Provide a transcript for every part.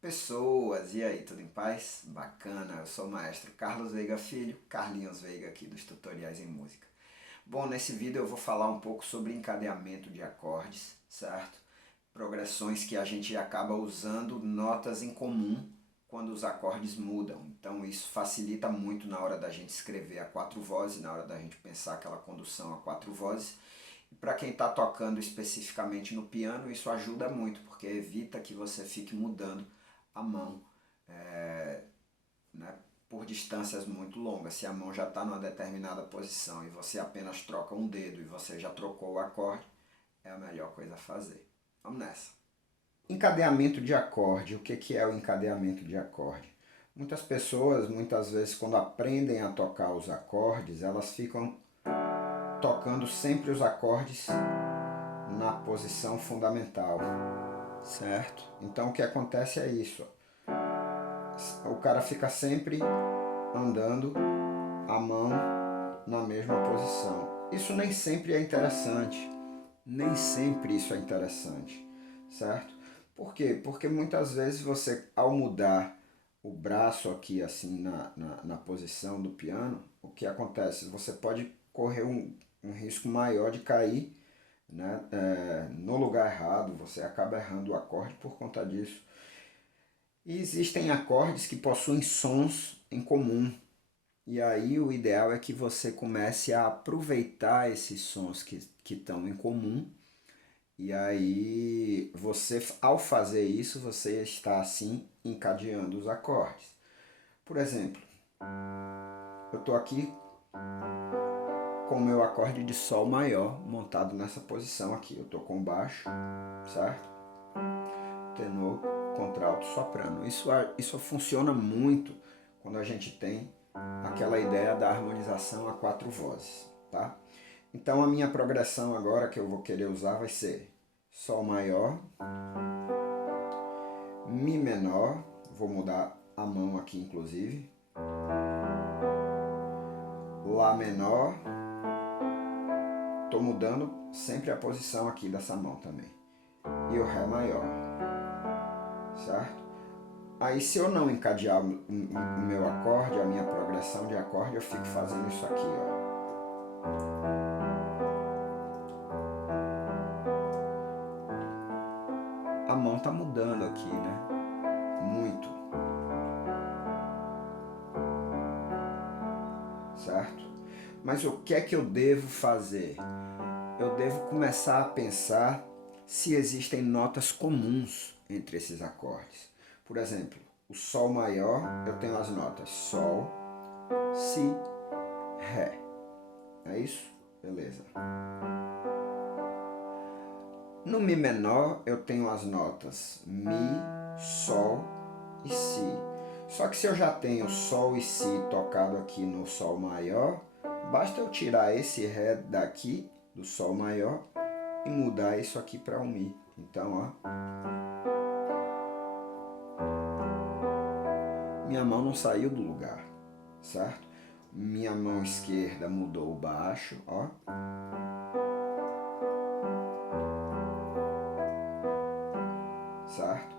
Pessoas, e aí, tudo em paz? Bacana, eu sou o maestro Carlos Veiga Filho, Carlinhos Veiga aqui dos Tutoriais em Música. Bom, nesse vídeo eu vou falar um pouco sobre encadeamento de acordes, certo? Progressões que a gente acaba usando notas em comum quando os acordes mudam. Então isso facilita muito na hora da gente escrever a quatro vozes, na hora da gente pensar aquela condução a quatro vozes. E para quem está tocando especificamente no piano, isso ajuda muito, porque evita que você fique mudando a mão, é, né, por distâncias muito longas. Se a mão já está numa determinada posição e você apenas troca um dedo e você já trocou o acorde, é a melhor coisa a fazer. Vamos nessa. Encadeamento de acorde. O que é o encadeamento de acorde? Muitas pessoas, muitas vezes, quando aprendem a tocar os acordes, elas ficam tocando sempre os acordes na posição fundamental, certo? Então o que acontece é isso. O cara fica sempre andando a mão na mesma posição. Isso nem sempre é interessante. Nem sempre isso é interessante, certo? Por quê? Porque muitas vezes você, ao mudar o braço aqui assim na posição do piano, o que acontece? Você pode correr um risco maior de cair, né, no lugar errado, você acaba errando o acorde por conta disso. E existem acordes que possuem sons em comum. E aí o ideal é que você comece a aproveitar esses sons que estão em comum. E aí você, ao fazer isso, você está assim encadeando os acordes. Por exemplo, eu estou aqui com o meu acorde de Sol maior montado nessa posição aqui. Eu estou com baixo, certo? Tenor, contralto, soprano. Isso funciona muito quando a gente tem aquela ideia da harmonização a quatro vozes, tá? Então a minha progressão agora que eu vou querer usar vai ser Sol maior, Mi menor, vou mudar a mão aqui inclusive, Lá menor, estou mudando sempre a posição aqui dessa mão também, e o Ré maior, certo? Aí se eu não encadear o meu acorde, a minha progressão de acorde, eu fico fazendo isso aqui, ó. A mão tá mudando aqui, né? Muito. Certo? Mas o que é que eu devo fazer? Eu devo começar a pensar se existem notas comuns entre esses acordes. Por exemplo, o Sol maior, eu tenho as notas Sol, Si, Ré. É isso? Beleza. No Mi menor, eu tenho as notas Mi, Sol e Si. Só que se eu já tenho Sol e Si tocado aqui no Sol maior, basta eu tirar esse Ré daqui, do Sol maior, e mudar isso aqui para um Mi. Então, ó. Minha mão não saiu do lugar, certo? Minha mão esquerda mudou o baixo, ó. Certo?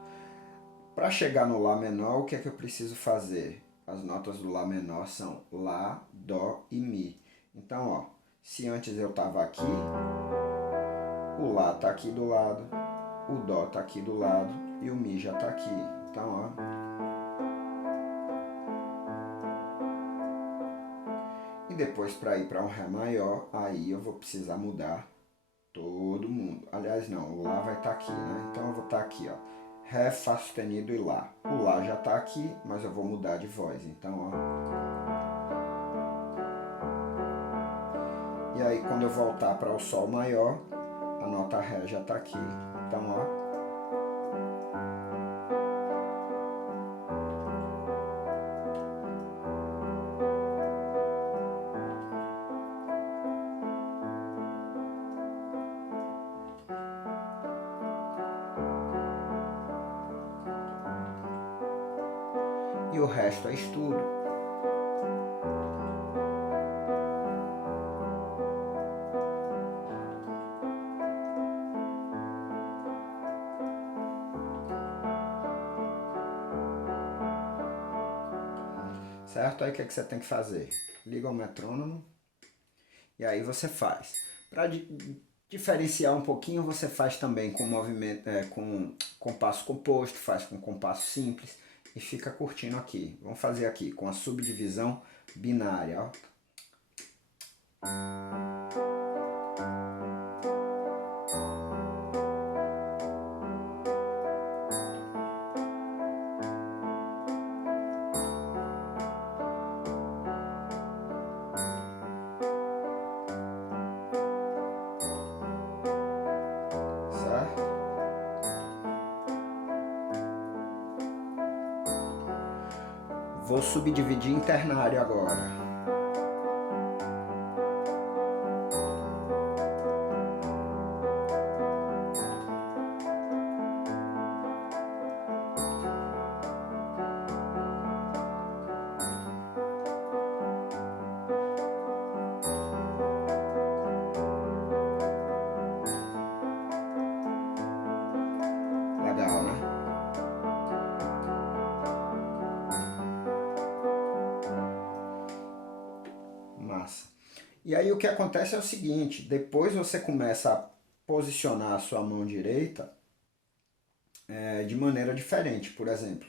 Para chegar no Lá menor, o que é que eu preciso fazer? As notas do Lá menor são Lá, Dó e Mi. Então, ó, se antes eu estava aqui, o Lá está aqui do lado, o Dó está aqui do lado e o Mi já está aqui. Então, ó. E depois, para ir para um Ré maior, aí eu vou precisar mudar todo mundo. Aliás, não, o Lá vai estar aqui, né? Então eu vou estar aqui, ó. Ré, Fá sustenido e Lá. O Lá já está aqui, mas eu vou mudar de voz. Então, ó. E aí, quando eu voltar para o Sol maior, a nota Ré já está aqui. Então, ó. E o resto é estudo. certo? Aí o que você tem que fazer? Liga o metrônomo e aí você faz. Para diferenciar um pouquinho, você faz também com movimento, com compasso composto, faz com compasso simples e fica curtindo aqui. Vamos fazer aqui com a subdivisão binária, ó. Vou subdividir em ternário agora. Legal, né? Massa. E aí o que acontece é o seguinte, depois você começa a posicionar a sua mão direita de maneira diferente. Por exemplo,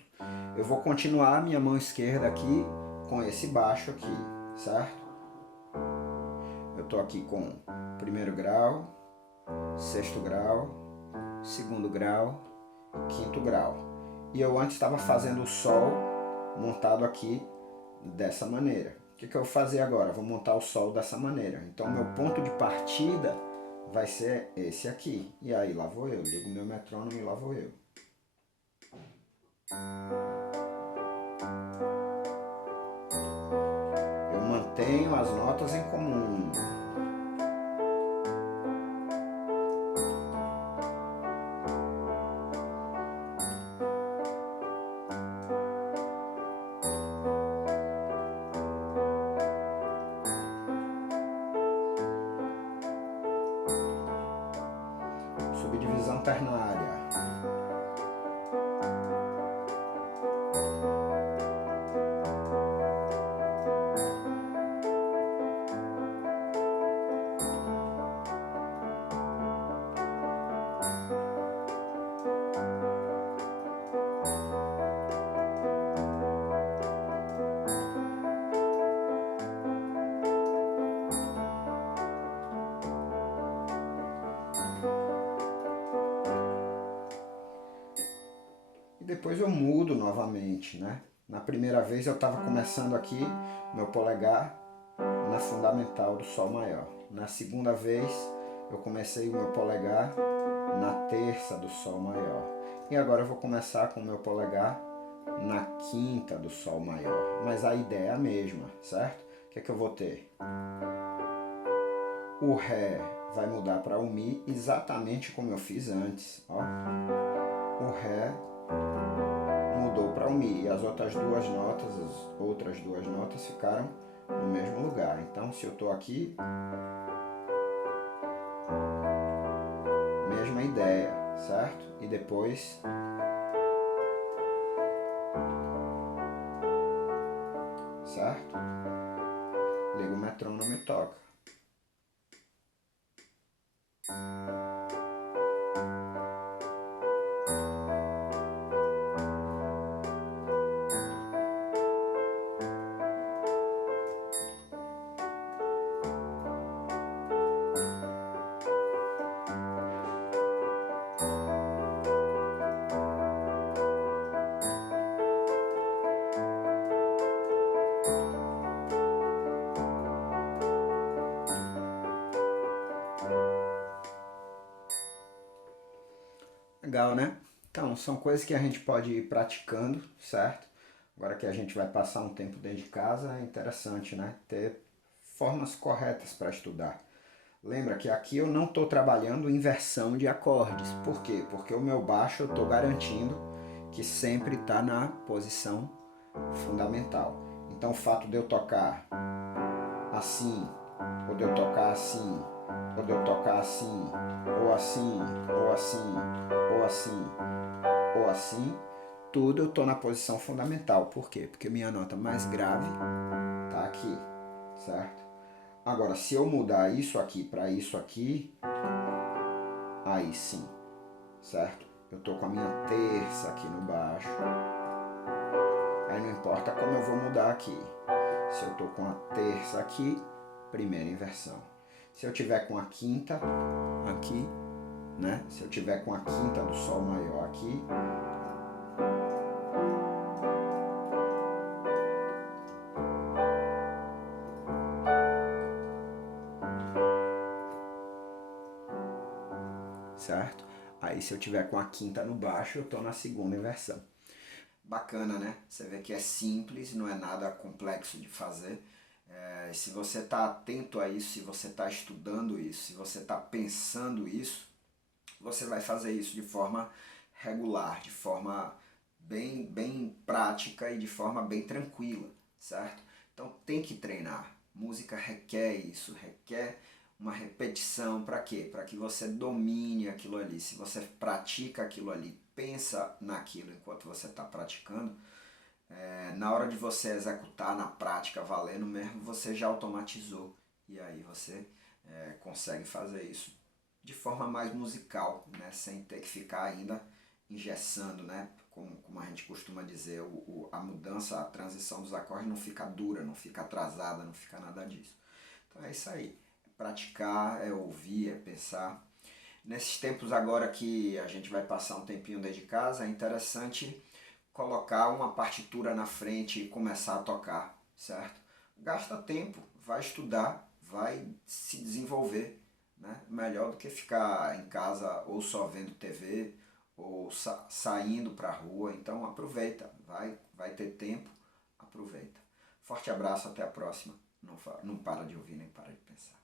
eu vou continuar a minha mão esquerda aqui com esse baixo aqui, certo? Eu tô aqui com primeiro grau, sexto grau, segundo grau, quinto grau. E eu antes estava fazendo o sol montado aqui dessa maneira. O que eu vou fazer agora? Vou montar o sol dessa maneira. Então meu ponto de partida vai ser esse aqui. E aí lá vou eu, ligo meu metrônomo e lá vou eu. Eu mantenho as notas em comum. Subdivisão ternária. E depois eu mudo novamente, né? Na primeira vez eu estava começando aqui meu polegar na fundamental do Sol maior. Na segunda vez eu comecei o meu polegar na terça do Sol maior. E agora eu vou começar com o meu polegar na quinta do Sol maior. Mas a ideia é a mesma, certo? O que é que eu vou ter? O Ré vai mudar para o Mi exatamente como eu fiz antes, ó. O Ré mudou para o Mi e as outras duas notas ficaram no mesmo lugar. Então se eu estou aqui, mesma ideia, certo? E depois certo? Liga o metrônomo e toca. Legal, né? Então, são coisas que a gente pode ir praticando, certo? Agora que a gente vai passar um tempo dentro de casa, é interessante, né? Ter formas corretas para estudar. Lembra que aqui eu não estou trabalhando inversão de acordes. Por quê? Porque o meu baixo eu estou garantindo que sempre está na posição fundamental. Então o fato de eu tocar assim, ou de eu tocar assim, ou de eu tocar assim, ou assim, ou assim, ou assim, ou assim, tudo eu estou na posição fundamental. Por quê? Porque minha nota mais grave está aqui, certo? Agora, se eu mudar isso aqui para isso aqui, aí sim, certo? Eu estou com a minha terça aqui no baixo. Aí não importa como eu vou mudar aqui. Se eu estou com a terça aqui, primeira inversão. Se eu tiver com a quinta aqui, né? Se eu tiver com a quinta do Sol maior aqui, certo? Aí se eu tiver com a quinta no baixo, eu estou na segunda inversão. Bacana, né? Você vê que é simples, não é nada complexo de fazer. Se você está atento a isso, se você está estudando isso, se você está pensando isso, você vai fazer isso de forma regular, de forma bem prática e de forma bem tranquila, certo? Então tem que treinar. Música requer isso, requer uma repetição. Para quê? Para que você domine aquilo ali. Se você pratica aquilo ali, pensa naquilo enquanto você está praticando, na hora de você executar na prática, valendo mesmo, você já automatizou. E aí você consegue fazer isso de forma mais musical, né? Sem ter que ficar ainda engessando, né? Como a gente costuma dizer, a mudança, a transição dos acordes não fica dura, não fica atrasada, não fica nada disso. Então é isso aí. É praticar, é ouvir, é pensar. Nesses tempos agora que a gente vai passar um tempinho dentro de casa, é interessante colocar uma partitura na frente e começar a tocar, certo? Gasta tempo, vai estudar, vai se desenvolver, né? Melhor do que ficar em casa ou só vendo TV ou saindo para a rua. Então aproveita, vai ter tempo, aproveita. Forte abraço, até a próxima. Não para de ouvir nem para de pensar.